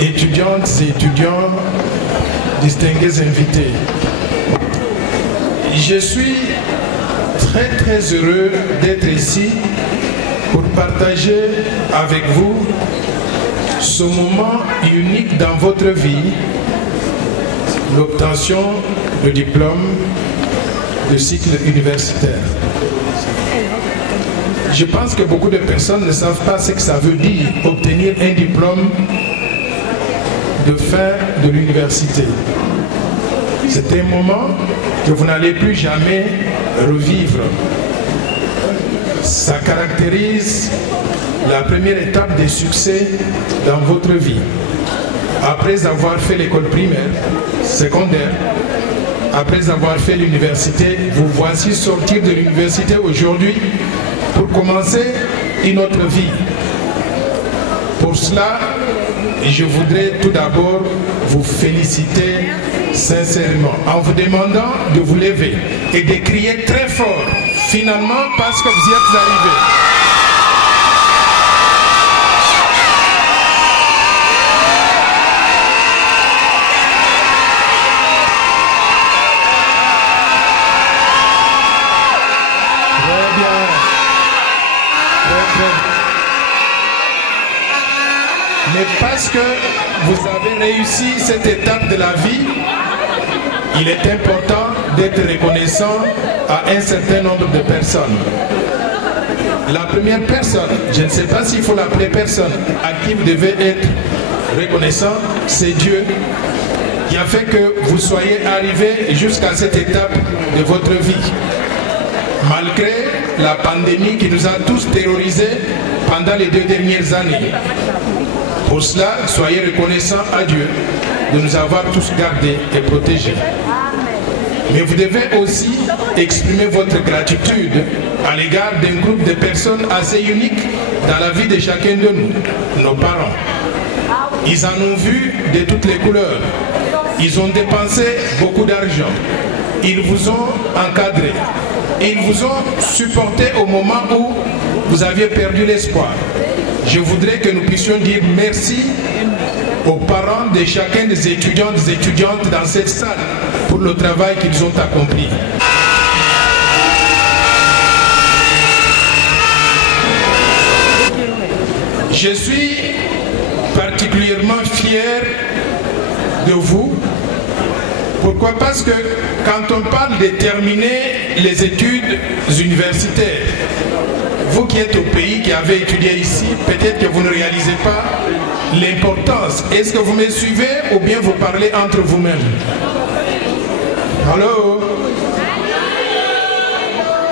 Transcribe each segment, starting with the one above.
étudiantes et étudiants, distingués invités. Je suis très heureux d'être ici pour partager avec vous ce moment unique dans votre vie, l'obtention de diplôme de cycle universitaire. Je pense que beaucoup de personnes ne savent pas ce que ça veut dire obtenir un diplôme de fin de l'université. C'est un moment que vous n'allez plus jamais revivre. Ça caractérise la première étape des succès dans votre vie. Après avoir fait l'école primaire, secondaire, après avoir fait l'université, vous voici sortir de l'université aujourd'hui pour commencer une autre vie. Pour cela, je voudrais tout d'abord vous féliciter sincèrement en vous demandant de vous lever et de crier très fort, finalement, parce que vous y êtes arrivés. Mais parce que vous avez réussi cette étape de la vie, il est important d'être reconnaissant à un certain nombre de personnes. La première personne, je ne sais pas s'il faut l'appeler personne, à qui vous devez être reconnaissant, c'est Dieu qui a fait que vous soyez arrivés jusqu'à cette étape de votre vie. Malgré la pandémie qui nous a tous terrorisés pendant les 2 dernières années. Pour cela, soyez reconnaissants à Dieu de nous avoir tous gardés et protégés. Mais vous devez aussi exprimer votre gratitude à l'égard d'un groupe de personnes assez uniques dans la vie de chacun de nous, nos parents. Ils en ont vu de toutes les couleurs. Ils ont dépensé beaucoup d'argent. Ils vous ont encadré. Ils vous ont supporté au moment où vous aviez perdu l'espoir. Je voudrais que nous puissions dire merci aux parents de chacun des étudiants et des étudiantes dans cette salle pour le travail qu'ils ont accompli. Je suis particulièrement fier de vous. Pourquoi? Parce que quand on parle de terminer les études universitaires, vous qui êtes au pays, qui avez étudié ici, peut-être que vous ne réalisez pas l'importance. Est-ce que vous me suivez ou bien vous parlez entre vous-mêmes? Allô?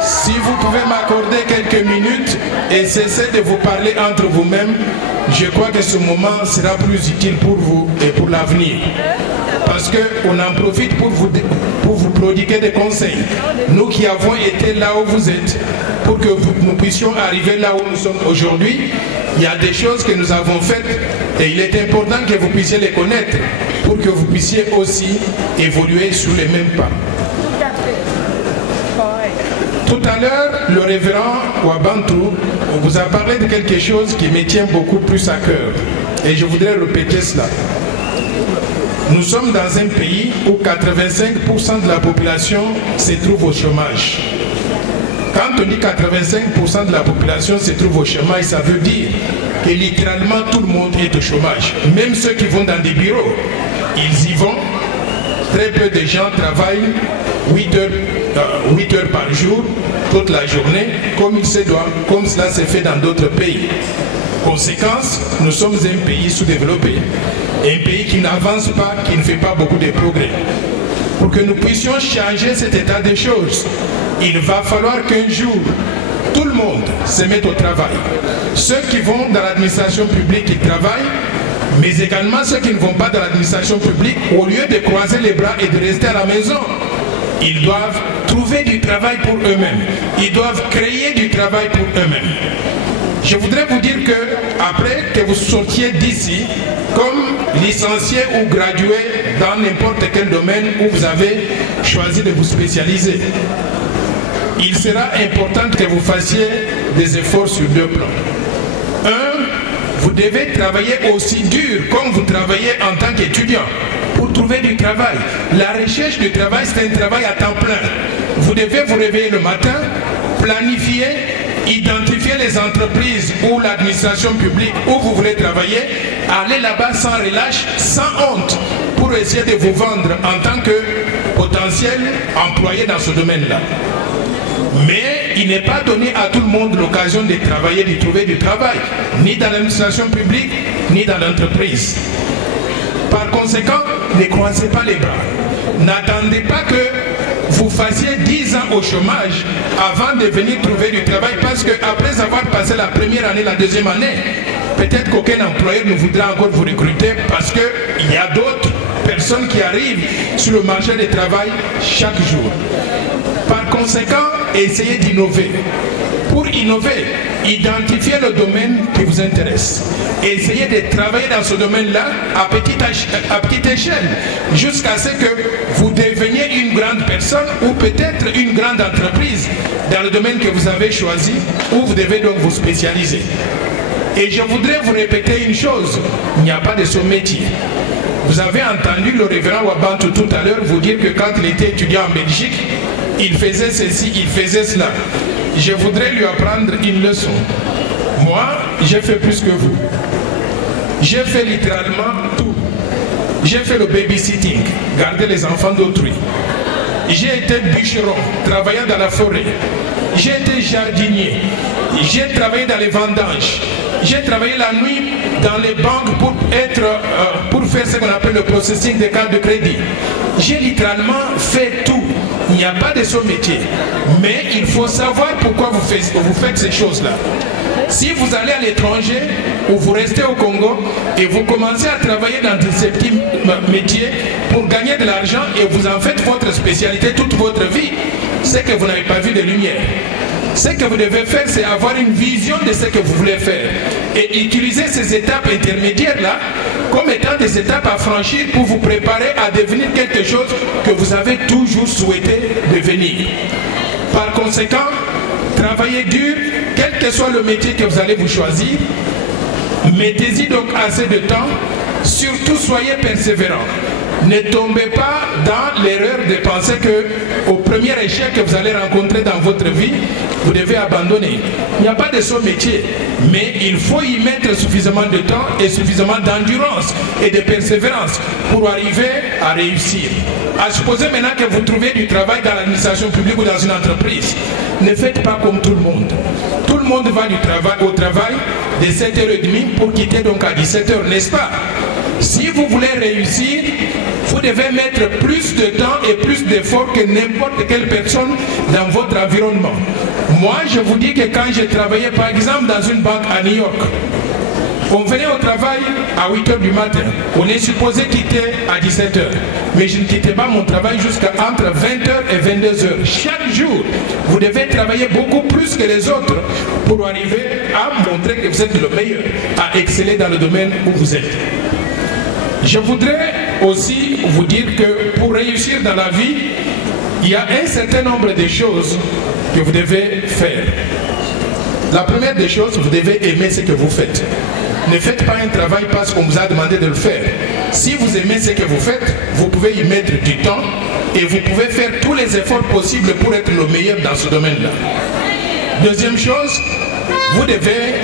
Si vous pouvez m'accorder quelques minutes et cesser de vous parler entre vous-mêmes, je crois que ce moment sera plus utile pour vous et pour l'avenir. Parce qu'on en profite pour vous prodiguer des conseils. Nous qui avons été là où vous êtes, pour que nous puissions arriver là où nous sommes aujourd'hui, il y a des choses que nous avons faites et il est important que vous puissiez les connaître pour que vous puissiez aussi évoluer sur les mêmes pas. Tout à l'heure, le révérend Wabantou vous a parlé de quelque chose qui me tient beaucoup plus à cœur. Et je voudrais répéter cela. Nous sommes dans un pays où 85% de la population se trouve au chômage. Quand on dit 85% de la population se trouve au chômage, ça veut dire que littéralement tout le monde est au chômage. Même ceux qui vont dans des bureaux, ils y vont. Très peu de gens travaillent 8 heures par jour, toute la journée, comme il se doit, comme cela se fait dans d'autres pays. Conséquence, nous sommes un pays sous-développé. Un pays qui n'avance pas, qui ne fait pas beaucoup de progrès. Pour que nous puissions changer cet état des choses, il va falloir qu'un jour, tout le monde se mette au travail. Ceux qui vont dans l'administration publique, ils travaillent, mais également ceux qui ne vont pas dans l'administration publique, au lieu de croiser les bras et de rester à la maison, ils doivent trouver du travail pour eux-mêmes. Ils doivent créer du travail pour eux-mêmes. Je voudrais vous dire que après que vous sortiez d'ici, comme licencié ou gradué dans n'importe quel domaine où vous avez choisi de vous spécialiser, il sera important que vous fassiez des efforts sur deux plans. Un, vous devez travailler aussi dur comme vous travaillez en tant qu'étudiant pour trouver du travail. La recherche du travail, c'est un travail à temps plein. Vous devez vous réveiller le matin, planifier, identifier les entreprises ou l'administration publique où vous voulez travailler, aller là-bas sans relâche, sans honte, pour essayer de vous vendre en tant que potentiel employé dans ce domaine-là. Mais il n'est pas donné à tout le monde l'occasion de travailler, de trouver du travail, ni dans l'administration publique, ni dans l'entreprise. Par conséquent, ne croisez pas les bras. N'attendez pas que vous fassiez 10 ans au chômage avant de venir trouver du travail, parce qu'après avoir passé la première année, la deuxième année, peut-être qu'aucun employeur ne voudra encore vous recruter parce qu'il y a d'autres personnes qui arrivent sur le marché du travail chaque jour. Par conséquent, essayez d'innover. Pour innover, identifiez le domaine qui vous intéresse. Essayez de travailler dans ce domaine-là à petite échelle, jusqu'à ce que vous deveniez une grande personne ou peut-être une grande entreprise dans le domaine que vous avez choisi, où vous devez donc vous spécialiser. Et je voudrais vous répéter une chose, il n'y a pas de sous-métier. Vous avez entendu le révérend Wabantu tout à l'heure vous dire que quand il était étudiant en Belgique, il faisait ceci, il faisait cela. Je voudrais lui apprendre une leçon. Moi, j'ai fait plus que vous. J'ai fait littéralement tout. J'ai fait le babysitting, garder les enfants d'autrui. J'ai été bûcheron, travaillant dans la forêt. J'ai été jardinier. J'ai travaillé dans les vendanges. J'ai travaillé la nuit dans les banques pour faire ce qu'on appelle le processing des cartes de crédit. J'ai littéralement fait tout. Il n'y a pas de ce métier. Mais il faut savoir pourquoi vous faites ces choses-là. Si vous allez à l'étranger ou vous restez au Congo et vous commencez à travailler dans ces petits métiers pour gagner de l'argent et vous en faites votre spécialité toute votre vie, c'est que vous n'avez pas vu de lumière. Ce que vous devez faire, c'est avoir une vision de ce que vous voulez faire et utiliser ces étapes intermédiaires-là comme étant des étapes à franchir pour vous préparer à devenir quelque chose que vous avez toujours souhaité devenir. Par conséquent, travaillez dur, quel que soit le métier que vous allez vous choisir, mettez-y donc assez de temps, surtout soyez persévérants. Ne tombez pas dans l'erreur de penser qu'au premier échec que vous allez rencontrer dans votre vie, vous devez abandonner. Il n'y a pas de ce métier, mais il faut y mettre suffisamment de temps et suffisamment d'endurance et de persévérance pour arriver à réussir. À supposer maintenant que vous trouvez du travail dans l'administration publique ou dans une entreprise, ne faites pas comme tout le monde. Tout le monde va au travail de 7h30 pour quitter donc à 17h, n'est-ce pas? Si vous voulez réussir, vous devez mettre plus de temps et plus d'efforts que n'importe quelle personne dans votre environnement. Moi, je vous dis que quand j'ai travaillé par exemple dans une banque à New York, on venait au travail à 8h du matin. On est supposé quitter à 17h. Mais je ne quittais pas mon travail jusqu'à entre 20h et 22h. Chaque jour, vous devez travailler beaucoup plus que les autres pour arriver à montrer que vous êtes le meilleur, à exceller dans le domaine où vous êtes. Je voudrais aussi vous dire que pour réussir dans la vie, il y a un certain nombre de choses que vous devez faire. La première des choses, vous devez aimer ce que vous faites. Ne faites pas un travail parce qu'on vous a demandé de le faire. Si vous aimez ce que vous faites, vous pouvez y mettre du temps et vous pouvez faire tous les efforts possibles pour être le meilleur dans ce domaine-là. Deuxième chose, vous devez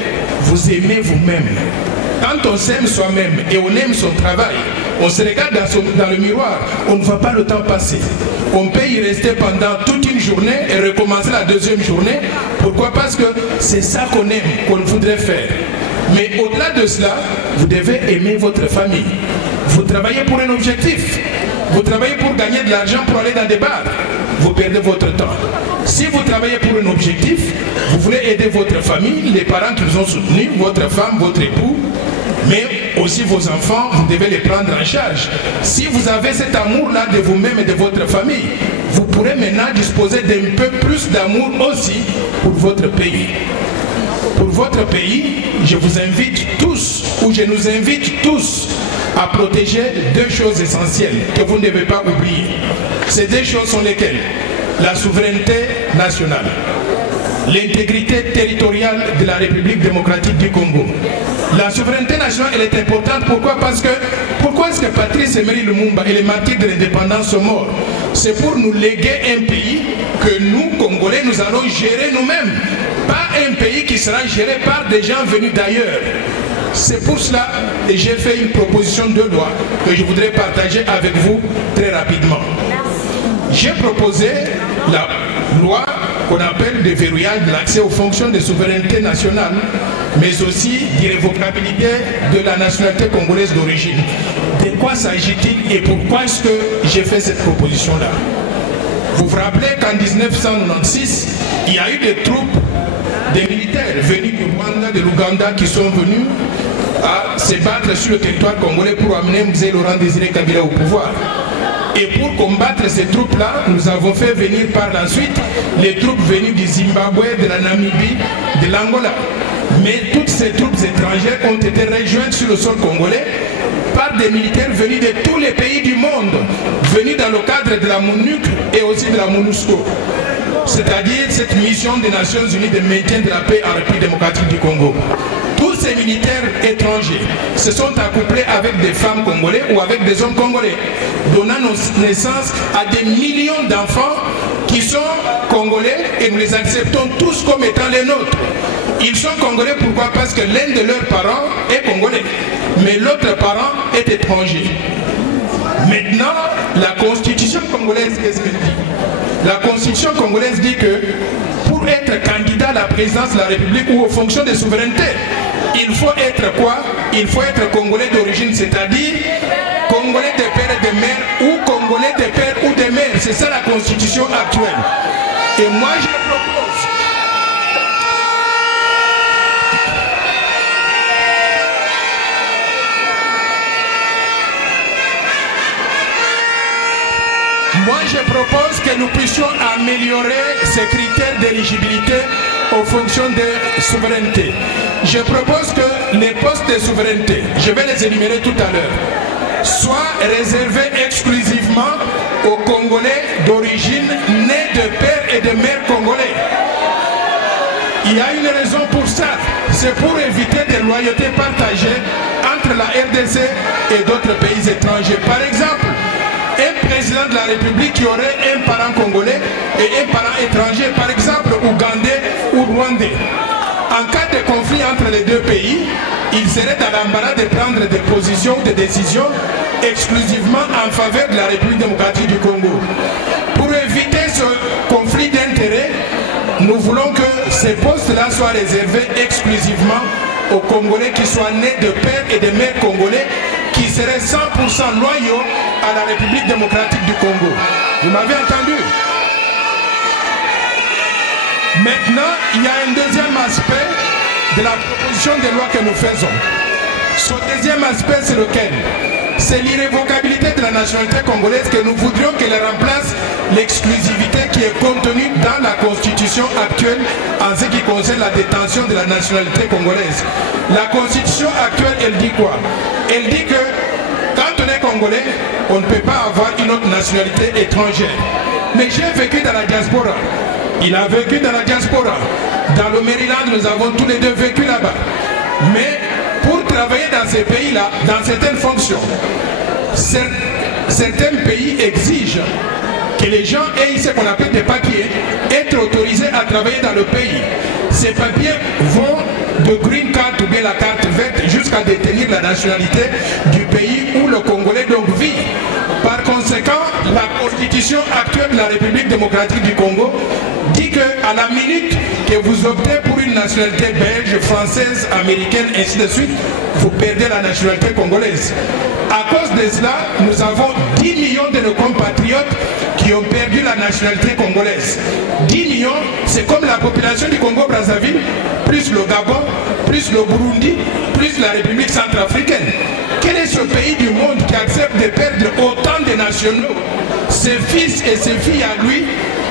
vous aimer vous-même. Quand on s'aime soi-même et on aime son travail, on se regarde dans le miroir, on ne voit pas le temps passer. On peut y rester pendant toute une journée et recommencer la deuxième journée. Pourquoi? Parce que c'est ça qu'on aime, qu'on voudrait faire. Mais au-delà de cela, vous devez aimer votre famille. Vous travaillez pour un objectif. Vous travaillez pour gagner de l'argent pour aller dans des bars. Vous perdez votre temps. Si vous travaillez pour un objectif, vous voulez aider votre famille, les parents qui vous ont soutenu, votre femme, votre époux, mais aussi vos enfants, vous devez les prendre en charge. Si vous avez cet amour-là de vous-même et de votre famille, vous pourrez maintenant disposer d'un peu plus d'amour aussi pour votre pays. Pour votre pays, je vous invite tous, ou je nous invite tous, à protéger deux choses essentielles que vous ne devez pas oublier. Ces deux choses sont lesquelles? La souveraineté nationale, l'intégrité territoriale de la République démocratique du Congo, La souveraineté nationale, elle est importante. Pourquoi? Parce que, pourquoi est-ce que Patrice Emery Lumumba et les martyrs de l'indépendance sont morts? C'est pour nous léguer un pays que nous, Congolais, nous allons gérer nous-mêmes. Pas un pays qui sera géré par des gens venus d'ailleurs. C'est pour cela que j'ai fait une proposition de loi que je voudrais partager avec vous très rapidement. J'ai proposé la loi qu'on appelle de verrouillage de l'accès aux fonctions de souveraineté nationale, mais aussi d'irrévocabilité de la nationalité congolaise d'origine. De quoi s'agit-il et pourquoi est-ce que j'ai fait cette proposition-là? Vous vous rappelez qu'en 1996, il y a eu des troupes, des militaires venus du Rwanda, de l'Ouganda, qui sont venus à se battre sur le territoire congolais pour amener Mzee Laurent Désiré Kabila au pouvoir. Et pour combattre ces troupes-là, nous avons fait venir par la suite les troupes venues du Zimbabwe, de la Namibie, de l'Angola. Mais toutes ces troupes étrangères ont été rejointes sur le sol congolais par des militaires venus de tous les pays du monde, venus dans le cadre de la MONUC et aussi de la MONUSCO. C'est-à-dire cette mission des Nations Unies de maintien de la paix en République démocratique du Congo. Tous ces militaires étrangers se sont accouplés avec des femmes congolais ou avec des hommes congolais, donnant naissance à des millions d'enfants qui sont congolais et nous les acceptons tous comme étant les nôtres. Ils sont congolais pourquoi? Parce que l'un de leurs parents est congolais, mais l'autre parent est étranger. Maintenant, la constitution congolaise, qu'est-ce qu'elle dit? La constitution congolaise dit que pour être candidat à la présidence de la République ou aux fonctions de souveraineté, il faut être quoi? Il faut être congolais d'origine, c'est-à-dire congolais de père et de mère ou congolais de père ou de mère. C'est ça la constitution actuelle. Et moi je propose que nous puissions améliorer ces critères d'éligibilité aux fonctions de souveraineté. Je propose que les postes de souveraineté, je vais les énumérer tout à l'heure, soient réservés exclusivement aux Congolais d'origine nés de père et de mère congolais. Il y a une raison pour ça, c'est pour éviter des loyautés partagées entre la RDC et d'autres pays étrangers. Par exemple, un président de la République qui aurait un parent congolais et un parent étranger, par exemple ougandais ou rwandais. En cas de conflit entre les deux pays, il serait dans l'embarras de prendre des positions, des décisions exclusivement en faveur de la République démocratique du Congo. Pour éviter ce conflit d'intérêts, nous voulons que ces postes-là soient réservés exclusivement aux Congolais qui soient nés de père et de mère congolais, qui seraient 100% loyaux à la République démocratique du Congo. Vous m'avez entendu? Maintenant, il y a un deuxième aspect de la proposition de loi que nous faisons. Ce deuxième aspect, c'est lequel? C'est l'irrévocabilité de la nationalité congolaise, que nous voudrions qu'elle remplace l'exclusivité qui est contenue dans la constitution actuelle en ce qui concerne la détention de la nationalité congolaise. La constitution actuelle, elle dit quoi? Elle dit que quand on est congolais, on ne peut pas avoir une autre nationalité étrangère. Mais j'ai vécu dans la diaspora. Il a vécu dans la diaspora. Dans le Maryland, nous avons tous les deux vécu là-bas. Mais pour travailler dans ces pays-là, dans certaines fonctions, certains pays exigent que les gens aient ce qu'on appelle des papiers, être autorisés à travailler dans le pays. Ces papiers vont de green card ou bien la carte verte jusqu'à détenir la nationalité du pays où le Congolais donc vit. Par conséquent, la constitution actuelle de la République démocratique du Congo dit qu'à la minute que vous optez pour une nationalité belge, française, américaine, ainsi de suite, vous perdez la nationalité congolaise. À cause de cela, nous avons 10 millions de nos compatriotes qui ont perdu la nationalité congolaise. 10 millions, c'est comme la population du Congo-Brazzaville, plus le Gabon, plus le Burundi, plus la République centrafricaine. Quel est ce pays du monde qui accepte de perdre autant de nationaux, ses fils et ses filles à lui,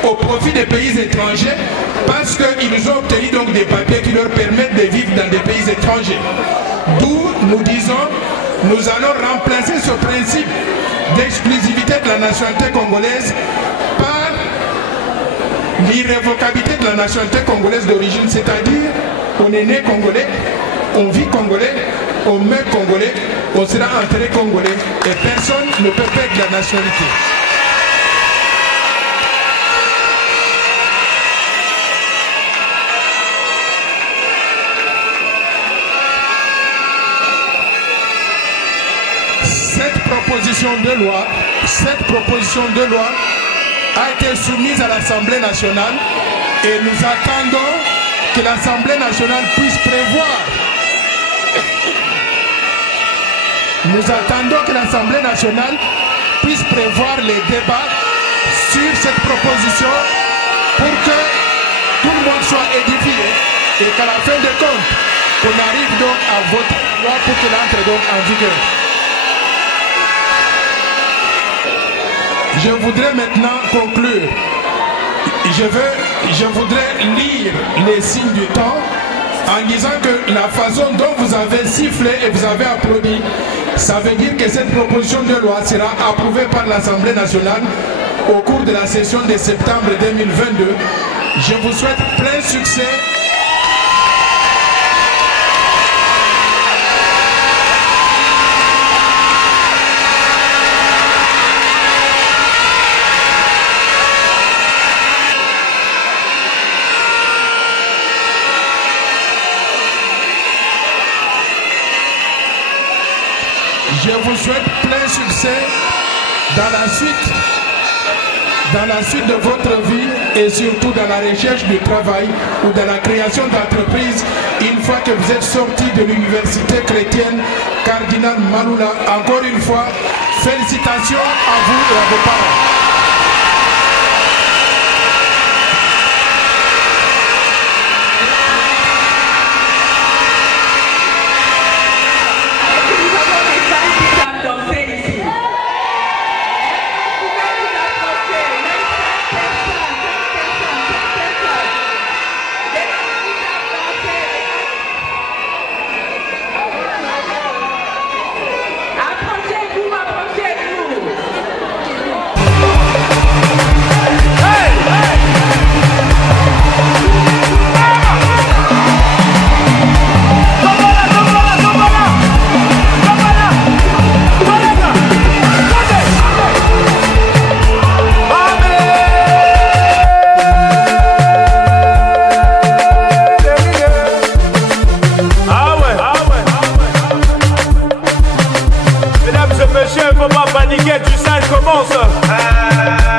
au profit des pays étrangers, parce qu'ils ont obtenu donc des papiers qui leur permettent de vivre dans des pays étrangers? D'où nous disons, nous allons remplacer ce principe d'exclusivité de la nationalité congolaise par l'irrévocabilité de la nationalité congolaise d'origine, c'est-à-dire on est né congolais, on vit congolais, on meurt congolais, on sera enterré congolais et personne ne peut perdre la nationalité. Cette proposition de loi a été soumise à l'Assemblée nationale et nous attendons que l'Assemblée nationale puisse prévoir. Nous attendons que l'Assemblée nationale puisse prévoir les débats sur cette proposition pour que tout le monde soit édifié et qu'à la fin de compte, qu'on arrive donc à voter la loi pour qu'elle entre donc en vigueur. Je voudrais maintenant conclure. Je voudrais lire les signes du temps en disant que la façon dont vous avez sifflé et vous avez applaudi, ça veut dire que cette proposition de loi sera approuvée par l'Assemblée nationale au cours de la session de septembre 2022. Je vous souhaite plein succès. Je vous souhaite plein succès dans la suite de votre vie et surtout dans la recherche du travail ou dans la création d'entreprises une fois que vous êtes sorti de l'université chrétienne Cardinal Maloula. Encore une fois, félicitations à vous et à vos parents. Monsieur, faut pas paniquer, tu sais, elle commence.